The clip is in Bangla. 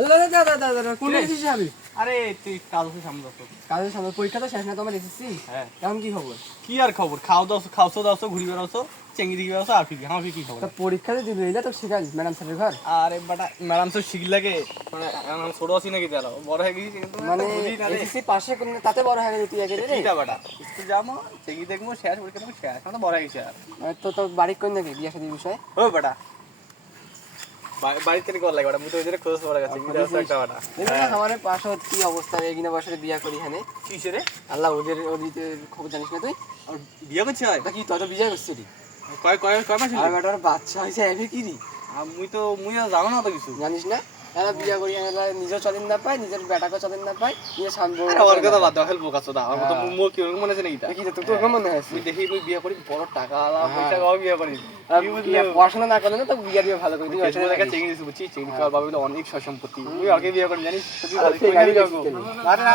কোন এসেছিস আমি? আরে তুই কাজে সামনে যাচ্ছ। কাজের সামনে পরীক্ষা তো শেষ না তোমার এসেছি। হ্যাঁ। এখন কি খবর? কি আর খবর? খাওছো দাওছো ঘুরি বেড়াচ্ছো চেঙ্গি দিকে বেড়াচ্ছো আর কি আমার কি খবর? তা পরীক্ষাতে দিল এলা তো শিখাই ম্যাডাম স্যারের ঘর। আরে বাটা ম্যাডাম তো শিখ লাগে মানে আমি ছোট আছি নাকি দেখালো বড় হয়ে গেছি কিন্তু মানে বুঝি না রে। এসএসসি পাশে কোন তাতে বড় হয়ে গেল তুই আগে রে। কিটা বাটা স্কুল যাবো চেঙ্গি দেখবো শেষ পরীক্ষা দেবো শেষ আমি তো বড় হয়ে গেছি আর তো তো বাড়ি কোন নাকি বিয়া শাদীর বিষয়? ও বাটা বাড়িতে কল লাগে বাটা মুই তো ওই খোঁজ পড়ে গেছে কি দাও একটা বাটা দেখুন আমাদের পাশে কি অবস্থা এগিনা বছরে বিয়া করি এখানে। কিসে রে আল্লাহ ওদের খবর জানিস না তুই? আর বিয়ে করছে হয় তা কি তুই তো বিয়ে করছিস রে? কয় কয় কয় মাস আর বেটার বাচ্চা হইছে এবে কি রে? মুই আর জানো না তো কিছু জানিস না? এরা বিয়া করি এরা নিজেও চলেন না পায় নিজের বেটাকে চলেন না পায় নিজের সামনে ওর কথা বাদ দাও হেল্প কাছো দা আমার তো মুই কি মনে আছে নাকি তা কি তো তোর কেমন মনে আছে? মুই দেখি মুই বিয়ে করি বড় টাকা আলা পয়সা গাও বিয়ে করি পড়াশোনা না করলে না তো বিয়া দিয়ে ভালো করে দিই পেছনে দেখা চেঙ্গি দিছি বুঝছি চেঙ্গি খাওয়ার বাবা অনেক সয় সম্পত্তি মুই আগে বিয়ে করি জানিস আরে না